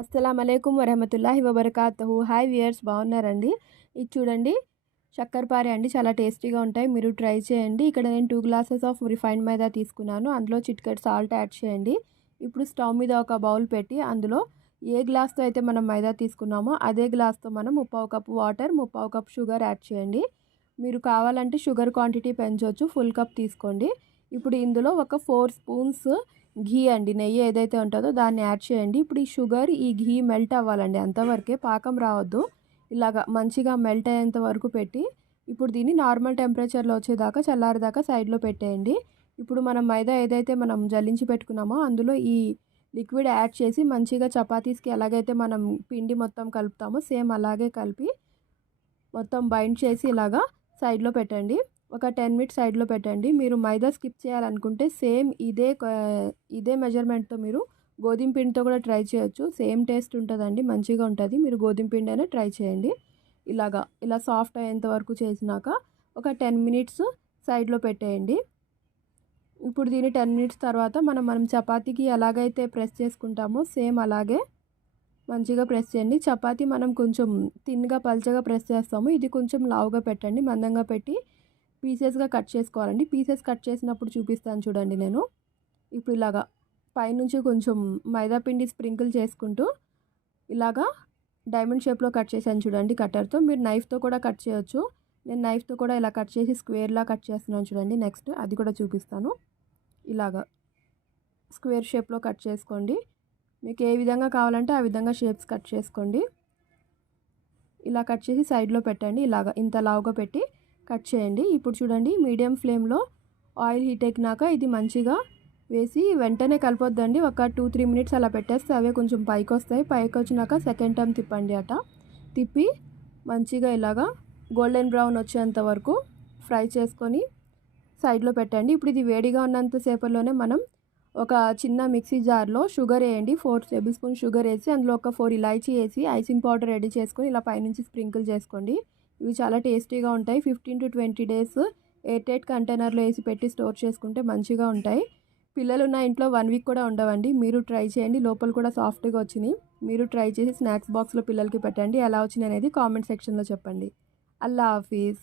అస్సలామలైకుం వరహమతుల్లాహి వబర్కాతుహు. Hi viewers, బాగున్నారండి? ఇది చూడండి, శక్కరపారి అండి. చాలా టేస్టీగా ఉంటాయి, మీరు ట్రై చేయండి. ఇక్కడ నేను 2 గ్లాసెస్ ఆఫ్ రిఫైన్డ్ మైదా తీసుకున్నాను. అందులో చిటికెడు సాల్ట్ యాడ్ చేయండి. ఇప్పుడు స్టవ్ మీద ఒక బౌల్ పెట్టి అందులో ఏ గ్లాస్తో అయితే మనం మైదా తీసుకున్నామో అదే గ్లాస్తో మనం ముప్పావు కప్పు వాటర్, ముప్పావు కప్పు షుగర్ యాడ్ చేయండి. మీరు కావాలంటే షుగర్ క్వాంటిటీ పెంచవచ్చు, ఫుల్ కప్ తీసుకోండి. ఇప్పుడు ఇందులో ఒక 4 స్పూన్స్ ఘీ అండి, నెయ్యి ఏదైతే ఉంటుందో దాన్ని యాడ్ చేయండి. ఇప్పుడు ఈ షుగర్, ఈ ఘీ మెల్ట్ అవ్వాలండి, అంతవరకే, పాకం రావద్దు. ఇలాగా మంచిగా మెల్ట్ అయ్యేంత వరకు పెట్టి ఇప్పుడు దీన్ని నార్మల్ టెంపరేచర్లో వచ్చేదాకా చల్లారేదాకా సైడ్లో పెట్టేయండి. ఇప్పుడు మనం మైదా ఏదైతే మనం జల్లించి పెట్టుకున్నామో అందులో ఈ లిక్విడ్ యాడ్ చేసి మంచిగా చపాతీస్కి ఎలాగైతే మనం పిండి మొత్తం కలుపుతామో సేమ్ అలాగే కలిపి మొత్తం బైండ్ చేసి ఇలాగా సైడ్లో పెట్టండి. ఒక 10 మినిట్స్ సైడ్లో పెట్టండి. మీరు మైదా స్కిప్ చేయాలనుకుంటే సేమ్ ఇదే మెజర్మెంట్తో మీరు గోధుమ పిండితో కూడా ట్రై చేయొచ్చు. సేమ్ టేస్ట్ ఉంటుందండి, మంచిగా ఉంటుంది. మీరు గోధుమ పిండి అయినా ట్రై చేయండి. ఇలా సాఫ్ట్ అయ్యేంత వరకు చేసినాక ఒక 10 మినిట్స్ సైడ్లో పెట్టేయండి. ఇప్పుడు దీన్ని 10 మినిట్స్ తర్వాత మనం చపాతీకి ఎలాగైతే ప్రెస్ చేసుకుంటామో సేమ్ అలాగే మంచిగా ప్రెస్ చేయండి. చపాతీ మనం కొంచెం థిన్గా పల్చగా ప్రెస్ చేస్తాము, ఇది కొంచెం లావుగా పెట్టండి. మందంగా పెట్టి పీసెస్గా కట్ చేసుకోవాలండి. పీసెస్ కట్ చేసినప్పుడు చూపిస్తాను చూడండి. నేను ఇప్పుడు ఇలాగా పైనుంచి కొంచెం మైదా పిండి స్ప్రింకిల్ చేసుకుంటూ ఇలాగా డైమండ్ షేప్లో కట్ చేశాను చూడండి కట్టర్తో. మీరు నైఫ్తో కూడా కట్ చేయొచ్చు. నేను నైఫ్తో కూడా ఇలా కట్ చేసి స్క్వేర్లా కట్ చేస్తున్నాను చూడండి. నెక్స్ట్ అది కూడా చూపిస్తాను. ఇలాగా స్క్వేర్ షేప్లో కట్ చేసుకోండి. మీకు ఏ విధంగా కావాలంటే ఆ విధంగా షేప్స్ కట్ చేసుకోండి. ఇలా కట్ చేసి సైడ్లో పెట్టండి. ఇలాగ ఇంత లావుగా పెట్టి కట్ చేయండి. ఇప్పుడు చూడండి, మీడియం ఫ్లేమ్లో ఆయిల్ హీట్ ఎక్కినాక ఇది మంచిగా వేసి వెంటనే కలపొద్దండి. ఒక 2-3 మినిట్స్ అలా పెట్టేస్తే అవే కొంచెం పైకి వస్తాయి. పైకి వచ్చినాక సెకండ్ టైం తిప్పండి. తిప్పి మంచిగా ఇలాగా గోల్డెన్ బ్రౌన్ వచ్చేంత వరకు ఫ్రై చేసుకొని సైడ్లో పెట్టండి. ఇప్పుడు ఇది వేడిగా ఉన్నంత సేపట్లోనే మనం ఒక చిన్న మిక్సీ జార్లో షుగర్ వేయండి. 4 టేబుల్ స్పూన్ షుగర్ వేసి అందులో ఒక 4 ఇలాచీ వేసి ఐసింగ్ పౌడర్ రెడీ చేసుకొని ఇలా పైనుంచి స్ప్రింకిల్ చేసుకోండి. ఇవి చాలా టేస్టీగా ఉంటాయి. 15 to 20 డేస్ ఎయిర్ టైట్ కంటైనర్లో వేసి పెట్టి స్టోర్ చేసుకుంటే మంచిగా ఉంటాయి. పిల్లలు ఉన్న ఇంట్లో 1 వీక్ కూడా ఉండవండి. మీరు ట్రై చేయండి. లోపల కూడా సాఫ్ట్గా వచ్చినాయి. మీరు ట్రై చేసి స్నాక్స్ బాక్స్లో పిల్లలకి పెట్టండి. ఎలా వచ్చినాయి అనేది కామెంట్ సెక్షన్లో చెప్పండి. అల్లా హాఫీజ్.